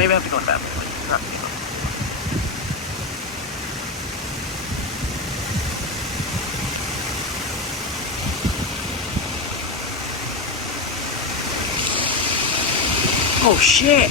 maybe I have to go in the bathroom. Not, you know. Oh shit!